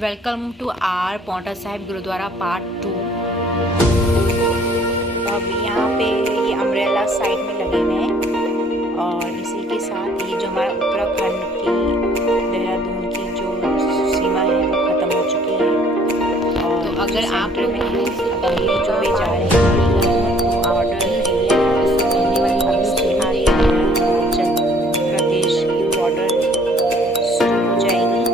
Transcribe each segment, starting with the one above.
Welcome to our Paonta Sahib Gurudwara part 2। अब यहाँ पे ये अम्ब्रेला साइड में लगे हुए हैं और इसी के साथ ये जो हमारा उत्तराखंड की देहरादून की जो सीमा है वो ख़त्म हो चुकी है। और तो अगर आप लोग ये जो वे जा रहे हैं ऑर्डर के लिए हमसे आगे हिमाचल प्रदेश की बॉर्डर शुरू हो जाएगी।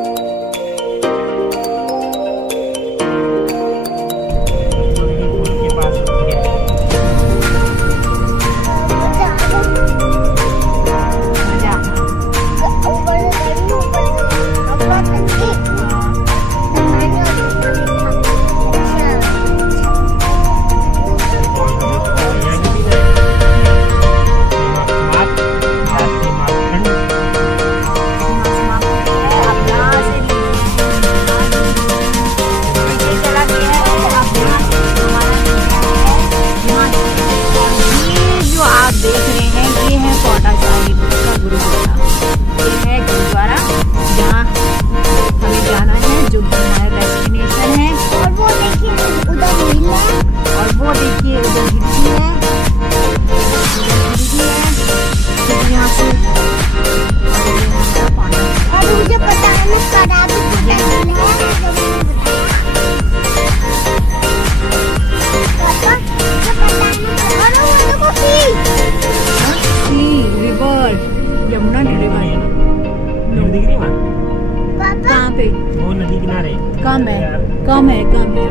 कम है।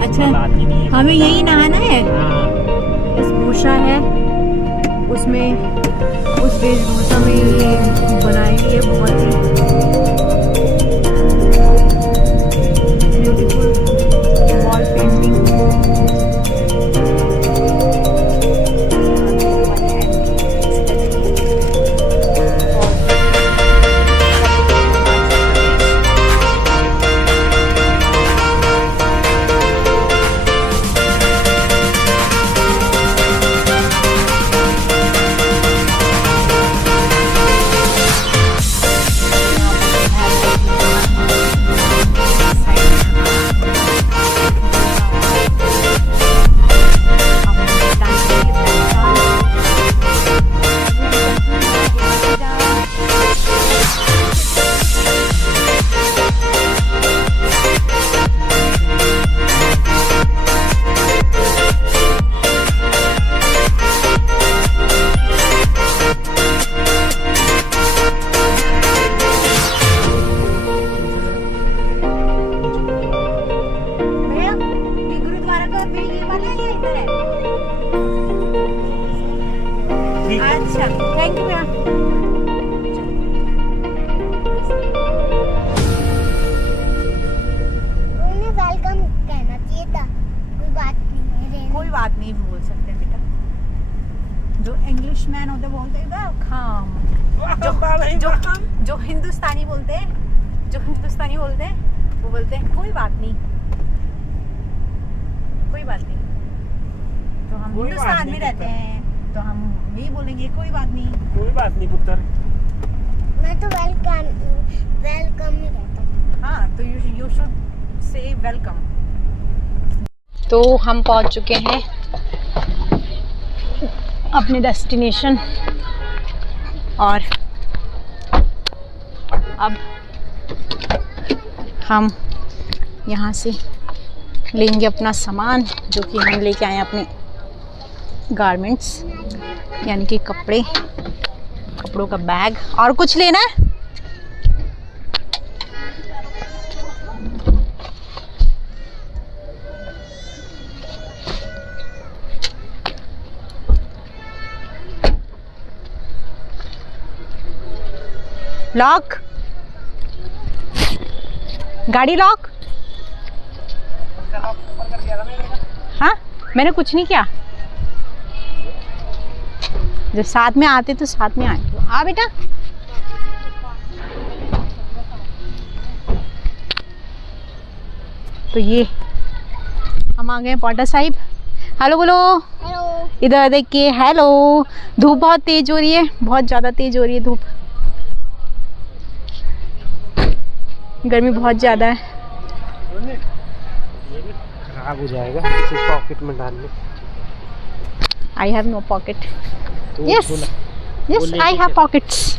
अच्छा हमें यही नहाना है। इस भूषा है उसमें उस वेशभूषा में ये बनाई है बहुत ही ब्यूटीफुल वॉल पेंटिंग। अच्छा थैंक यू मैम। वेलकम कहना चाहिए था, कोई बात नहीं बोल सकते बेटा। जो इंग्लिश मैन होते बोलते हैं ना खाम, जो हिंदुस्तानी बोलते हैं वो बोलते हैं कोई बात नहीं, कोई बात नहीं। तो हम हिंदुस्तान में रहते हैं तो हम यही बोलेंगे कोई बात नहीं पुत्र। मैं तो वेलकम ही रहता हूँ। हाँ तो यू शुड से वेलकम। तो हम पहुंच चुके हैं अपने डेस्टिनेशन और अब हम यहाँ से लेंगे अपना सामान जो कि हम लेके आए हैं अपने गारमेंट्स यानी कि कपड़ों का बैग। और कुछ लेना है? लॉक, गाड़ी लॉक। हाँ मैंने कुछ नहीं किया। जब साथ में आते तो साथ में आए। तो आ बेटा। तो ये हम आ गए पौंटा साहिब। हेलो बोलो। हेलो। इधर देखिए। हेलो। धूप बहुत तेज हो रही है, बहुत ज़्यादा तेज हो रही है धूप। गर्मी बहुत ज़्यादा है। खराब हो जाएगा इसे पॉकेट में डालने। I have no pocket. तो yes yes I have pockets.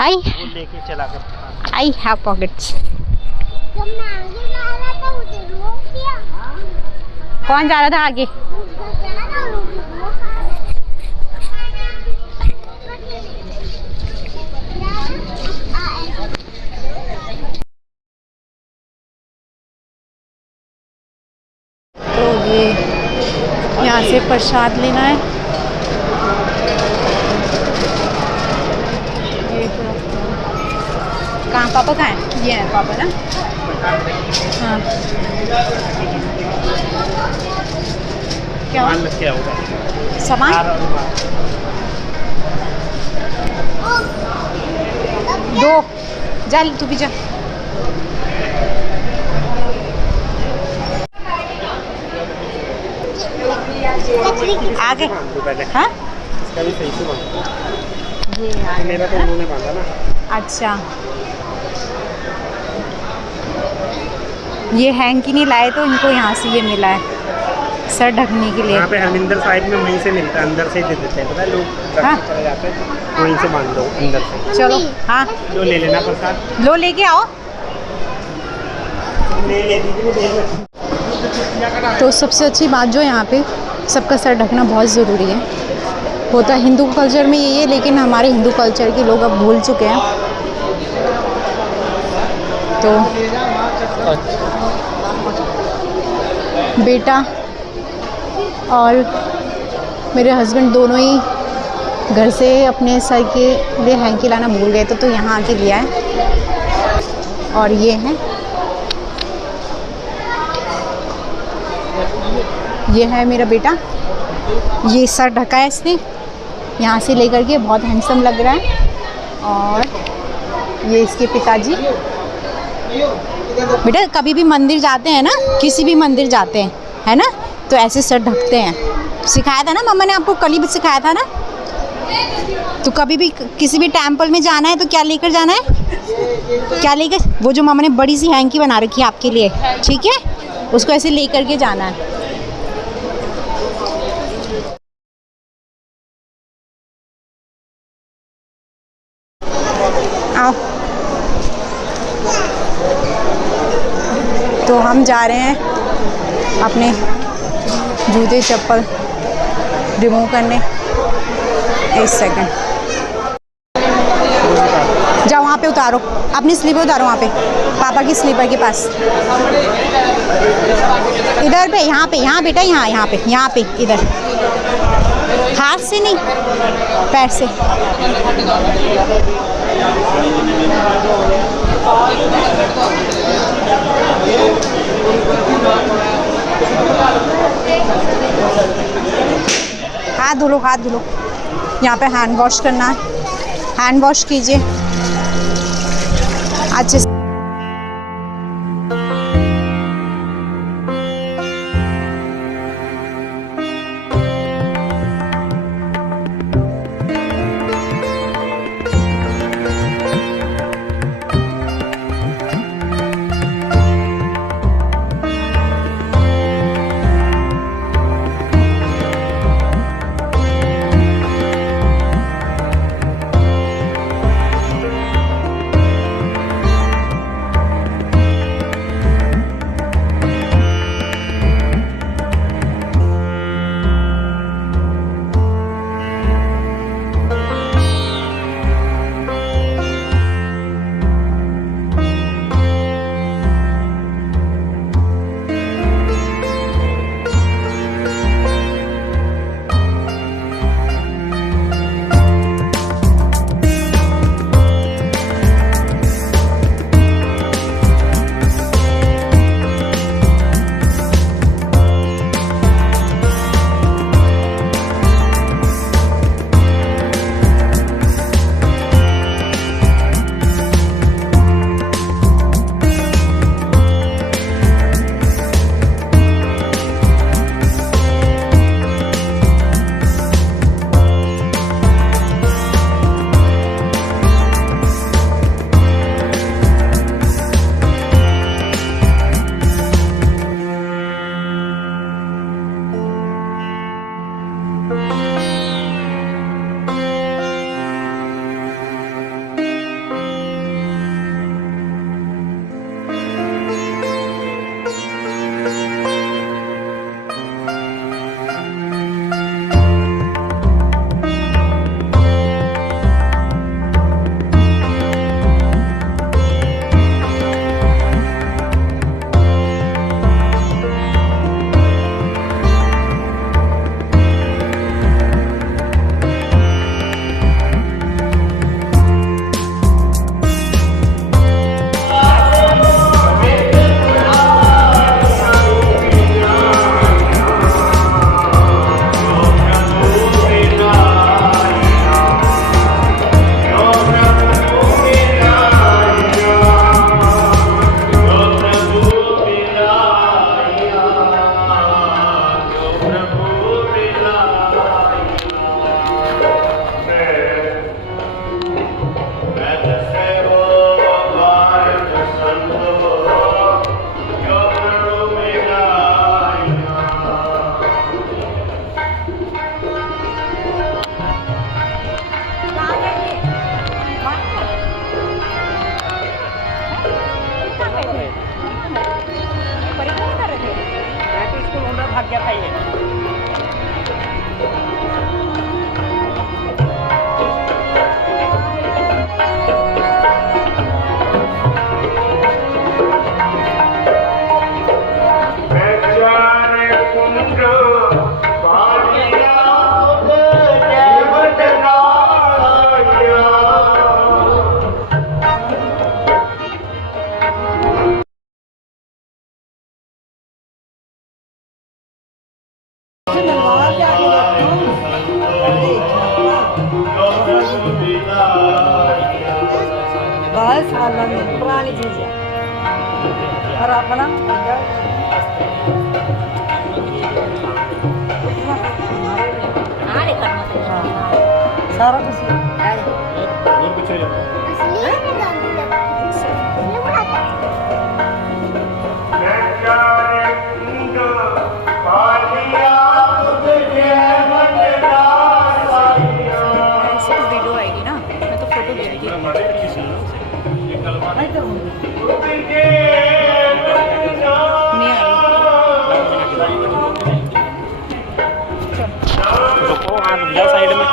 आई लेके चला कर हैव पॉकेट्स। जब मैं आगे जा रहा था उधर रोक दिया। कौन जा रहा था आगे? तो ये यहाँ से प्रसाद लेना है। कहाँ पापा कहाँ है? ये है पापा ना। हाँ क्या क्या होगा सामान? दो जा तू भी जा। आगे हाँ इसका भी सही से बांधा। ये मेरा तो उन्होंने बांधा ना। अच्छा ये हैंग की नहीं लाए तो इनको यहाँ से ये मिला है सर ढकने के लिए। यहाँ पे हरमिंदर साइड में वहीं से मिलता है, अंदर से ही दे देते हैं, पता है लोग हाँ? चले जाते हैं वहीं से बांध दो अंदर से। चलो हाँ लो ले लेना प्रसाद। लो लेके आओ। ले ले तो सबसे अच्छी बात जो यहाँ पे सबका सर ढकना बहुत ज़रूरी है। होता है हिंदू कल्चर में यही है, लेकिन हमारे हिंदू कल्चर के लोग अब भूल चुके हैं। तो बेटा और मेरे हस्बैंड दोनों ही घर से अपने सर के लिए हैंकी लाना भूल गए तो यहाँ आके लिया है। और ये है मेरा बेटा, ये सर ढका है इसने यहाँ से लेकर के, बहुत हैंडसम लग रहा है। और ये इसके पिताजी। बेटा कभी भी मंदिर जाते हैं ना, किसी भी मंदिर जाते हैं है ना, तो ऐसे सर ढकते हैं। सिखाया था ना मम्मा ने आपको, कल ही सिखाया था ना। तो कभी भी किसी भी टेम्पल में जाना है तो क्या लेकर जाना है? क्या लेकर? वो जो मम्मा ने बड़ी सी हैंकी बना रखी है आपके लिए, ठीक है, उसको ऐसे लेकर के जाना है। आओ। तो हम जा रहे हैं अपने जूते चप्पल रिमूव करने। एक सेकंड, जाओ वहाँ पे उतारो, अपनी स्लीपर उतारो वहाँ पे, पापा की स्लीपर के पास। इधर पे, यहाँ बेटा, यहाँ पे इधर, हाथ से नहीं पैर से। हाथ धो लो, यहाँ पे हैंड वॉश करना है, हैंड वॉश कीजिए अच्छे से। क्या खाइए? बस हाल में पुरानी चीज है और अपना सारा कुछ और कुछ है? असली में गांधी असली खाता ऐसे तो वीडियो आएगी ना, मैं तो फोटो ले रही थी। नहीं करूँगी नहीं आ रही। रुको, हाँ रुक जाओ साइड में।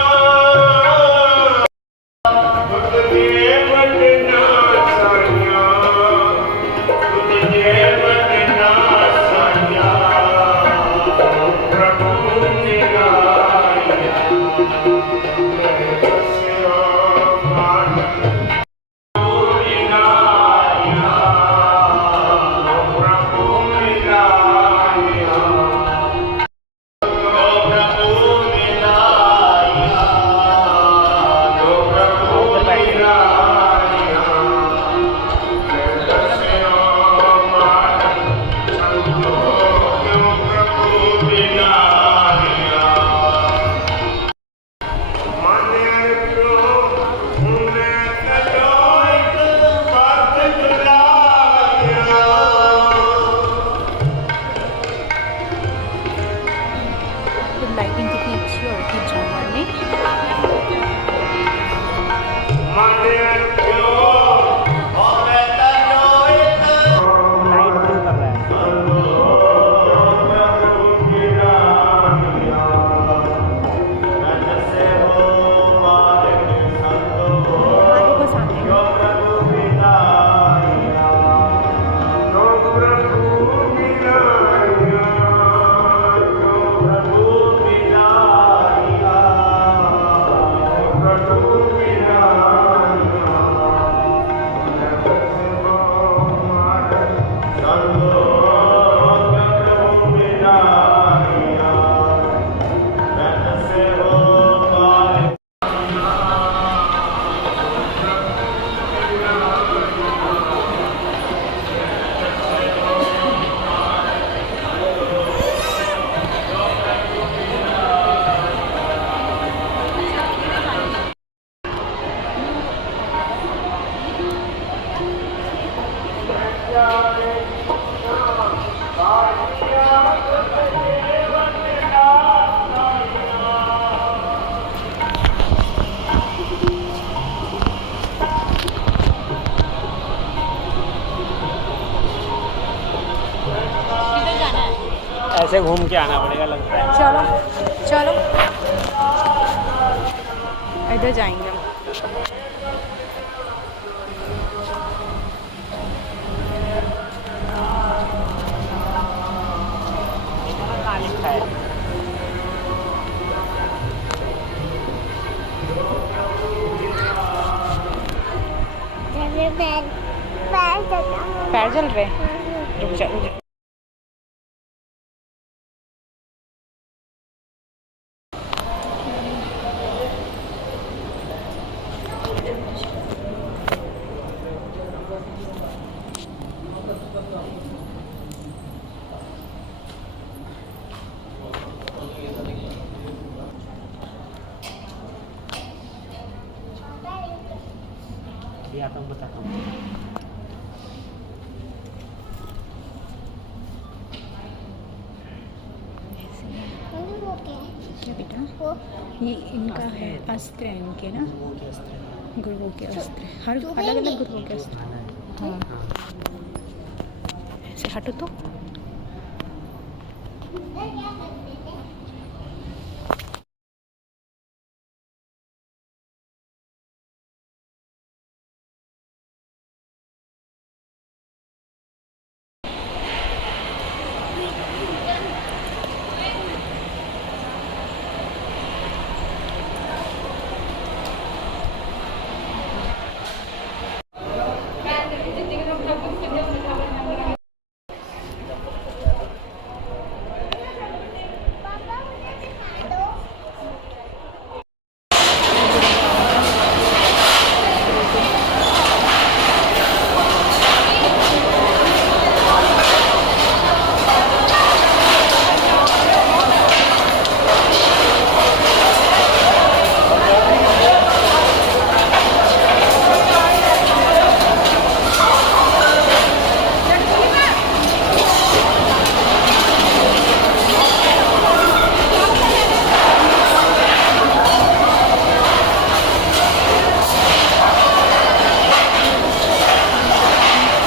लाइटिंग कितनी अच्छी हो रही थी जानवर में। लाइट ब्लू कर रहा है। आगे को सामने ऐसे घूम के आना पड़ेगा लगता है। चलो चलो इधर जाएंगे हम। कहाँ लिखा है? पैर जल रहे रुक जा रुक जा। अभी आता हूँ, बताता हूँ। क्या बेटा ये इनका है अस्त्र है इनके ना, गुरुओं के अस्त्र, हर अलग अलग गुरुओं के अस्त्र। हाँ ऐसे हटो तो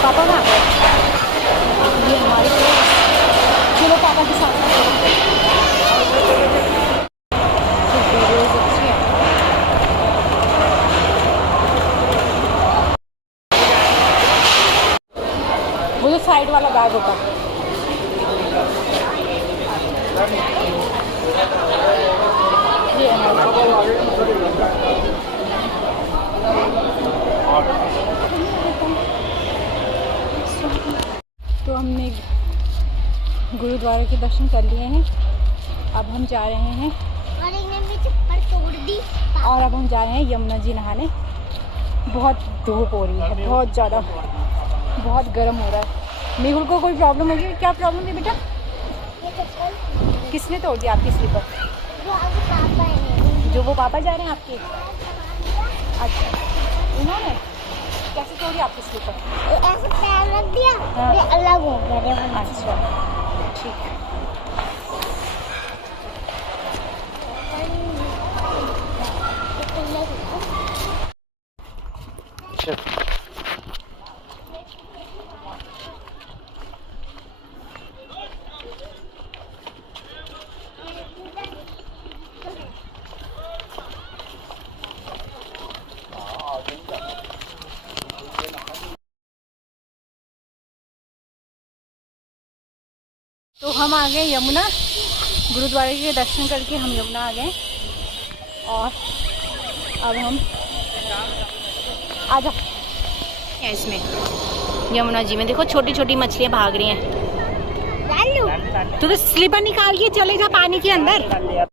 पापा कहाँ गए? ये हमारे चलो पापा के साथ वीडियोस अच्छी हैं। वो जो साइड वाला बैग होता ये तो हमने गुरुद्वारे के दर्शन कर लिए हैं। अब हम जा रहे हैं और इन्हें भी चप्पल तोड़ दी। और अब हम जा रहे हैं यमुना जी नहाने। बहुत धूप हो रही है, बहुत ज़्यादा, बहुत गर्म हो रहा है। मेहुल को कोई प्रॉब्लम होगी? क्या प्रॉब्लम है बेटा? ये चप्पल किसने तोड़ दिया आपकी स्लीपर? जो अभी पापा है जो वो पापा जा रहे हैं आपके? अच्छा, उन्होंने कैसे तोड़ी आपकी स्लीपर? ऐसे पैर रख दिया, हाँ। ये अलग हो गया रे वहाँ से। अच्छा ठीक है। तो हम आ गए यमुना। गुरुद्वारे के दर्शन करके हम यमुना आ गए और अब हम आ जाओ इसमें यमुना जी में। देखो छोटी छोटी मछलियाँ भाग रही हैं। लालू तू तो स्लीपर निकाल के चले जा पानी के अंदर।